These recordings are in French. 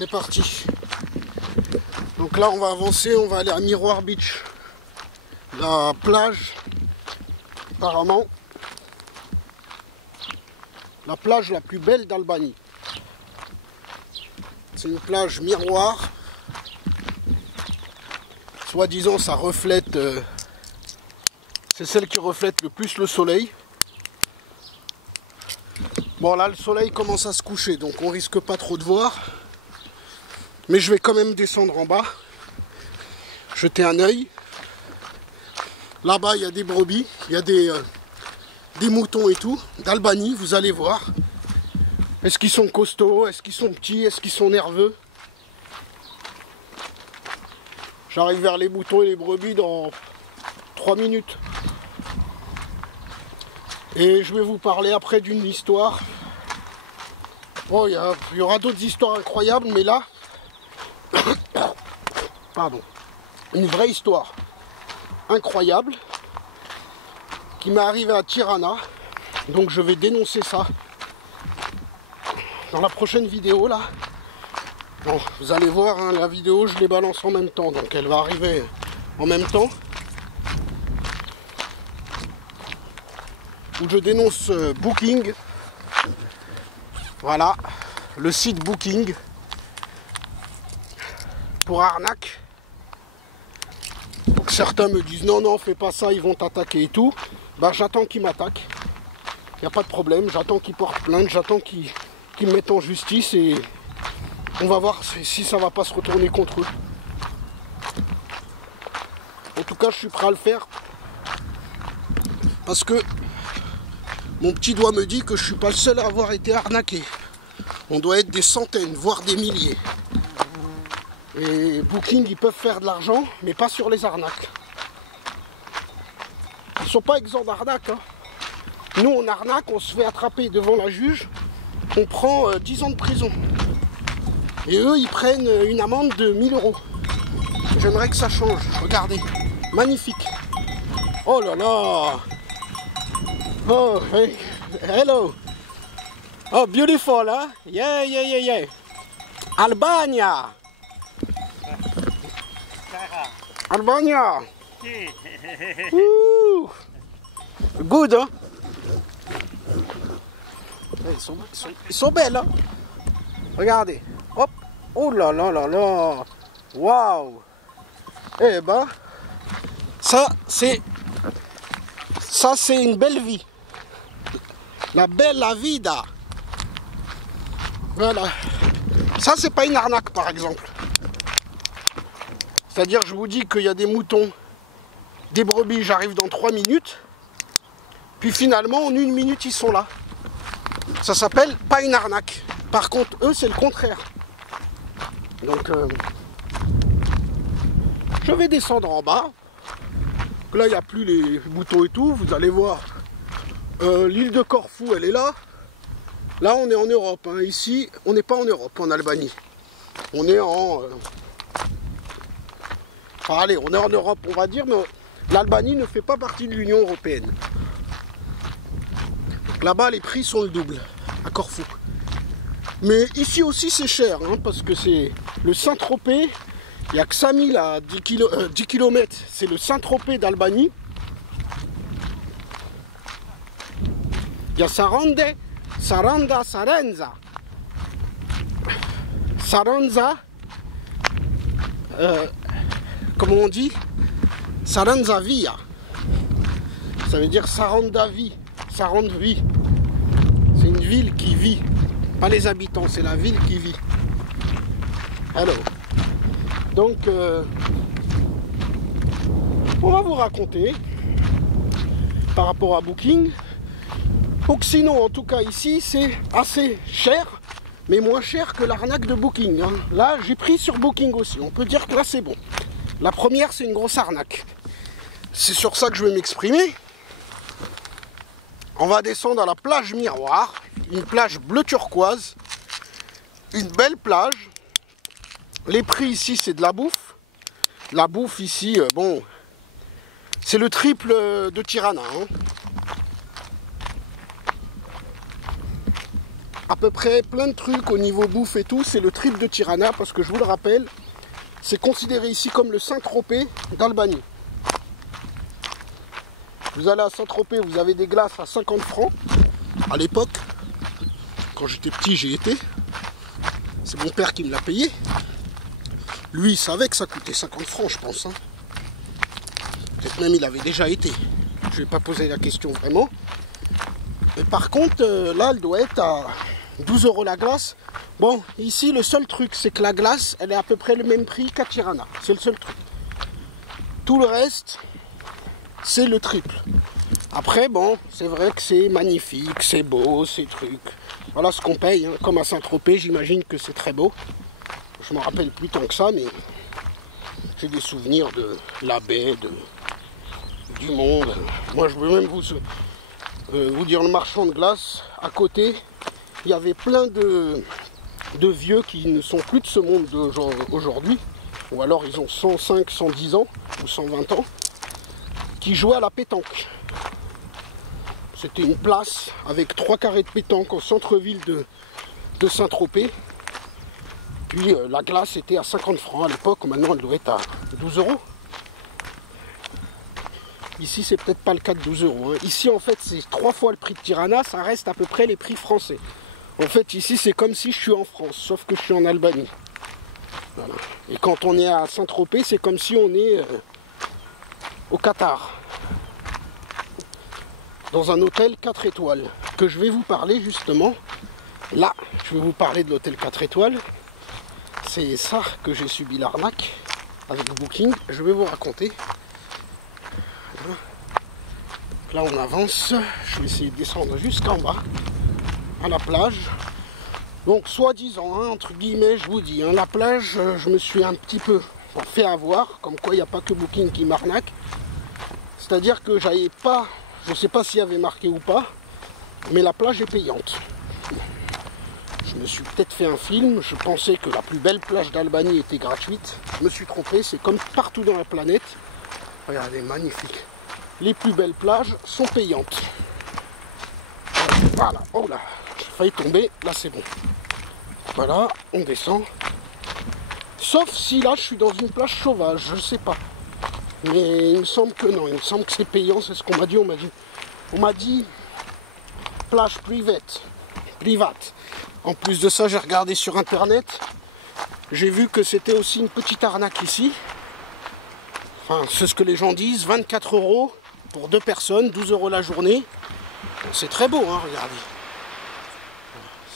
c'est parti. Donc là on va avancer, on va aller à Miroir Beach. La plage, apparemment, la plage la plus belle d'Albanie. C'est une plage miroir. Soi-disant ça reflète, c'est celle qui reflète le plus le soleil. Bon là le soleil commence à se coucher, donc on risque pas trop de voir. Mais je vais quand même descendre en bas, jeter un œil. Là-bas il y a des brebis, il y a des moutons et tout, d'Albanie, vous allez voir. Est-ce qu'ils sont costauds, est-ce qu'ils sont petits, est-ce qu'ils sont nerveux? J'arrive vers les moutons et les brebis dans 3 minutes. Et je vais vous parler après d'une histoire. Bon, il y aura d'autres histoires incroyables, mais là, pardon, une vraie histoire incroyable qui m'est arrivée à Tirana. Donc je vais dénoncer ça dans la prochaine vidéo là. Bon, vous allez voir, hein, la vidéo je les balance en même temps, donc elle va arriver en même temps. Où je dénonce Booking. Voilà, le site Booking pour arnaque. Donc certains me disent non, non, fais pas ça, ils vont t'attaquer et tout. Bah j'attends qu'ils m'attaquent. Il n'y a pas de problème, j'attends qu'ils portent plainte, j'attends qu'ils me mettent en justice et on va voir si ça va pas se retourner contre eux. En tout cas, je suis prêt à le faire parce que mon petit doigt me dit que je suis pas le seul à avoir été arnaqué. On doit être des centaines, voire des milliers. Et Booking, ils peuvent faire de l'argent, mais pas sur les arnaques. Ils sont pas exempts d'arnaque. Hein. Nous, on arnaque, on se fait attraper devant la juge, on prend 10 ans de prison. Et eux, ils prennent une amende de 1000 €. J'aimerais que ça change. Regardez, magnifique. Oh là là. Oh, hey. Hello. Oh, beautiful, hein? Yeah, yeah, yeah, yeah. Albania. Albania. Good, hein? Ils sont belles, hein? Regardez. Hop. Oh là là là là. Waouh. Eh ben, ça c'est une belle vie. La bella vida. Voilà. Ça c'est pas une arnaque par exemple. C'est-à-dire je vous dis qu'il y a des moutons, des brebis, j'arrive dans 3 minutes. Puis finalement en 1 minute ils sont là. Ça s'appelle pas une arnaque. Par contre eux c'est le contraire. Donc je vais descendre en bas. Là il n'y a plus les moutons et tout. Vous allez voir. L'île de Corfou elle est là. Là on est en Europe. Hein. Ici on n'est pas en Europe, en Albanie. On est en... Enfin allez, on est en Europe on va dire. Mais l'Albanie ne fait pas partie de l'Union Européenne. Là-bas les prix sont le double. À Corfou. Mais ici aussi c'est cher. Hein, parce que c'est le Saint-Tropez. Il n'y a que 5000 à 10 km, c'est le Saint-Tropez d'Albanie. Il y a Saranda, Saranza. Saranza, comment on dit? Saranza Via. Ça veut dire Sarandavi, Sarandvi. C'est une ville qui vit, pas les habitants, c'est la ville qui vit. Alors. Donc, on va vous raconter par rapport à Booking. Donc sinon, en tout cas ici, c'est assez cher, mais moins cher que l'arnaque de Booking. Hein. Là, j'ai pris sur Booking aussi. On peut dire que là, c'est bon. La première, c'est une grosse arnaque. C'est sur ça que je vais m'exprimer. On va descendre à la plage Miroir, une plage bleu turquoise, une belle plage. Les prix ici, c'est de la bouffe. La bouffe ici, bon, c'est le triple de Tirana. Hein. à peu près plein de trucs au niveau bouffe et tout. C'est le trip de Tirana parce que je vous le rappelle, c'est considéré ici comme le Saint-Tropez d'Albanie. Vous allez à Saint-Tropez, vous avez des glaces à 50 francs. À l'époque, quand j'étais petit, j'y étais. C'est mon père qui me l'a payé. Lui, il savait que ça coûtait 50 francs, je pense. Hein. Peut-être même il avait déjà été. Je ne vais pas poser la question vraiment. Mais par contre, là, elle doit être à 12 € la glace. Bon, ici, le seul truc, c'est que la glace, elle est à peu près le même prix qu'à Tirana. C'est le seul truc. Tout le reste, c'est le triple. Après, bon, c'est vrai que c'est magnifique, c'est beau, ces trucs. Voilà ce qu'on paye. Hein. Comme à Saint-Tropez, j'imagine que c'est très beau. Je m'en rappelle plus tant que ça, mais j'ai des souvenirs de la baie, du monde. Moi, je veux même vous dire, le marchand de glace, à côté, il y avait plein de vieux qui ne sont plus de ce monde aujourd'hui, ou alors ils ont 105, 110 ans, ou 120 ans, qui jouaient à la pétanque. C'était une place avec 3 carrés de pétanque au centre-ville de Saint-Tropez. Puis la glace était à 50 francs à l'époque, maintenant elle doit être à 12 €. Ici c'est peut-être pas le cas de 12 €. Hein. Ici en fait c'est 3 fois le prix de Tirana, ça reste à peu près les prix français. En fait ici c'est comme si je suis en France, sauf que je suis en Albanie. Voilà. Et quand on est à Saint-Tropez, c'est comme si on est au Qatar. Dans un hôtel 4 étoiles, que je vais vous parler justement. Là, je vais vous parler de l'hôtel 4 étoiles. C'est ça que j'ai subi l'arnaque avec Booking. Je vais vous raconter. Là, on avance. Je vais essayer de descendre jusqu'en bas, à la plage. Donc, soi-disant, hein, entre guillemets, je vous dis, hein, la plage, je me suis un petit peu fait avoir. Comme quoi, il n'y a pas que Booking qui m'arnaque. C'est-à-dire que j'avais pas... Je ne sais pas s'il y avait marqué ou pas, mais la plage est payante. Je me suis peut-être fait un film, je pensais que la plus belle plage d'Albanie était gratuite. Je me suis trompé, c'est comme partout dans la planète. Regardez, magnifique. Les plus belles plages sont payantes. Voilà, oh là, j'ai failli tomber, là c'est bon. Voilà, on descend. Sauf si là je suis dans une plage sauvage, je ne sais pas. Mais il me semble que non, il me semble que c'est payant, c'est ce qu'on m'a dit. On m'a dit plage private. En plus de ça, j'ai regardé sur internet, j'ai vu que c'était aussi une petite arnaque ici. Enfin, c'est ce que les gens disent, 24 € pour 2 personnes, 12 € la journée. C'est très beau, hein, regardez.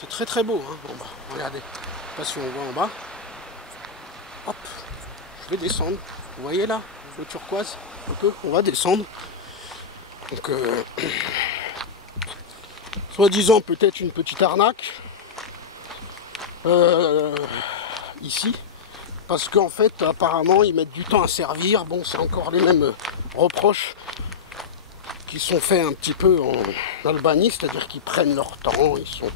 C'est très très beau, hein, en bas. Regardez, je ne sais pas si on voit en bas. Hop, je vais descendre. Vous voyez là, le turquoise, un peu, on va descendre. Donc, soi-disant peut-être une petite arnaque. Ici. Parce qu'en fait, apparemment, ils mettent du temps à servir. Bon, c'est encore les mêmes reproches qui sont faits un petit peu en Albanie. C'est-à-dire qu'ils prennent leur temps, ils sont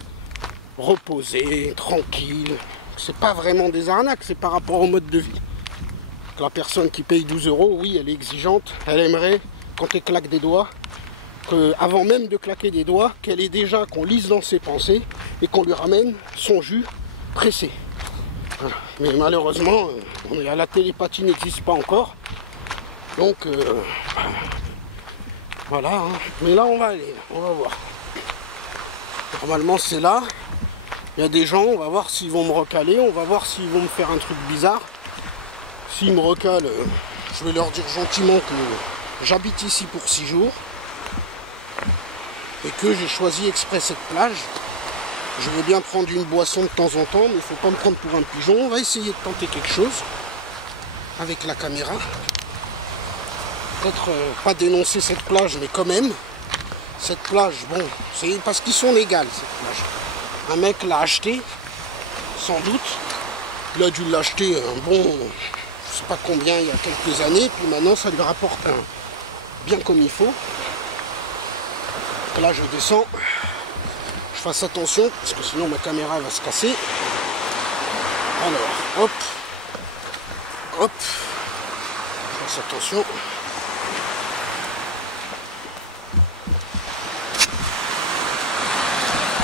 reposés, tranquilles. C'est pas vraiment des arnaques, c'est par rapport au mode de vie. La personne qui paye 12 €, oui, elle est exigeante. Elle aimerait, quand elle claque des doigts, avant même de claquer des doigts, qu'elle ait déjà, qu'on lise dans ses pensées et qu'on lui ramène son jus pressé. Voilà. Mais malheureusement, la télépathie n'existe pas encore. Donc, voilà. Hein. Mais là, on va aller, on va voir. Normalement, c'est là. Il y a des gens, on va voir s'ils vont me recaler, on va voir s'ils vont me faire un truc bizarre. S'ils me recalent, je vais leur dire gentiment que j'habite ici pour 6 jours et que j'ai choisi exprès cette plage. Je veux bien prendre une boisson de temps en temps, mais il ne faut pas me prendre pour un pigeon. On va essayer de tenter quelque chose avec la caméra. Peut-être pas dénoncer cette plage, mais quand même. Cette plage, bon, c'est parce qu'ils sont légales, cette plage. Un mec l'a acheté, sans doute. Il a dû l'acheter un bon... je sais pas combien, il y a quelques années, puis maintenant ça lui rapporte bien comme il faut. Là je descends, je fasse attention, parce que sinon ma caméra va se casser. Alors, hop, hop, je fasse attention.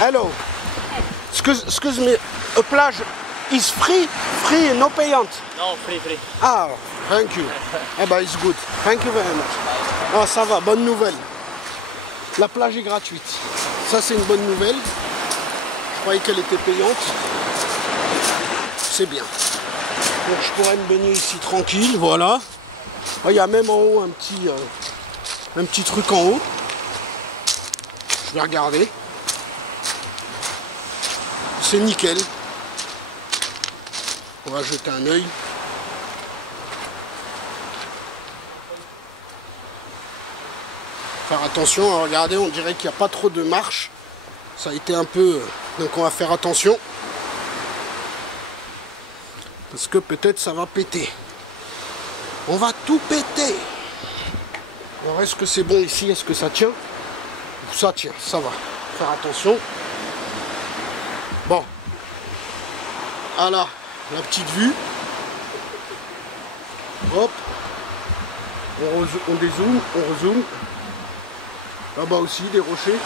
Hello, Excuse me, a plage is free and no payant. No, free. Ah, thank you. Eh ben, it's good. Thank you very much. Ah, ça va, bonne nouvelle. La plage est gratuite. Ça, c'est une bonne nouvelle. Je croyais qu'elle était payante. C'est bien. Donc, je pourrais me baigner ici tranquille, voilà. Ah, il y a même en haut un petit truc en haut. Je vais regarder. C'est nickel. On va jeter un œil. Faire attention, hein, regardez, on dirait qu'il n'y a pas trop de marche. Ça a été un peu... Donc on va faire attention. Parce que peut-être ça va péter. On va tout péter. Alors est-ce que c'est bon ici? Est-ce que ça tient? Ça tient, ça va. Faire attention. Bon. Voilà, la petite vue. Hop. On dézoome, on rezoome. Là-bas aussi, des rochers.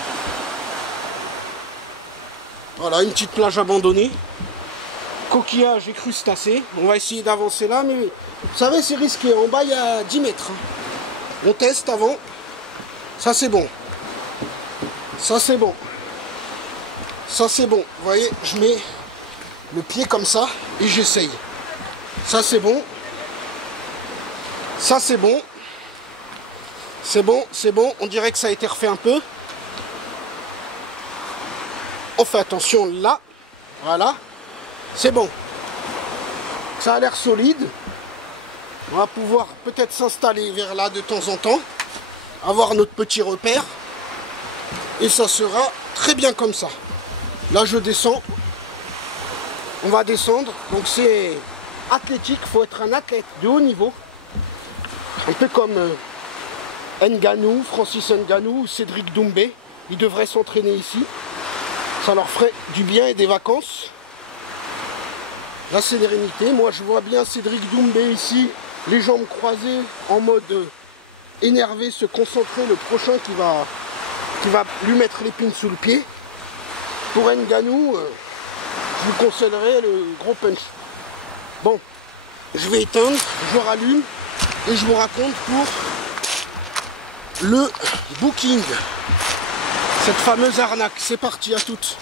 Voilà, une petite plage abandonnée. Coquillages et crustacés. On va essayer d'avancer là, mais vous savez, c'est risqué. En bas, il y a 10 mètres. On teste avant. Ça, c'est bon. Ça, c'est bon. Ça, c'est bon. Vous voyez, je mets le pied comme ça et j'essaye. Ça, c'est bon. Ça, c'est bon. C'est bon, c'est bon. On dirait que ça a été refait un peu. On fait attention là. Voilà. C'est bon. Ça a l'air solide. On va pouvoir peut-être s'installer vers là de temps en temps. Avoir notre petit repère. Et ça sera très bien comme ça. Là, je descends. On va descendre. Donc, c'est athlétique. Il faut être un athlète de haut niveau. Un peu comme Ngannou, Francis Ngannou, Cédric Doumbé. Ils devraient s'entraîner ici. Ça leur ferait du bien et des vacances. La sérénité. Moi, je vois bien Cédric Doumbé ici, les jambes croisées, en mode énervé, se concentrer. Le prochain qui va lui mettre l'épine sous le pied. Pour Ngannou, je vous conseillerais le gros punch. Bon, je vais éteindre, je rallume et je vous raconte pour le booking. Cette fameuse arnaque. C'est parti, à toutes.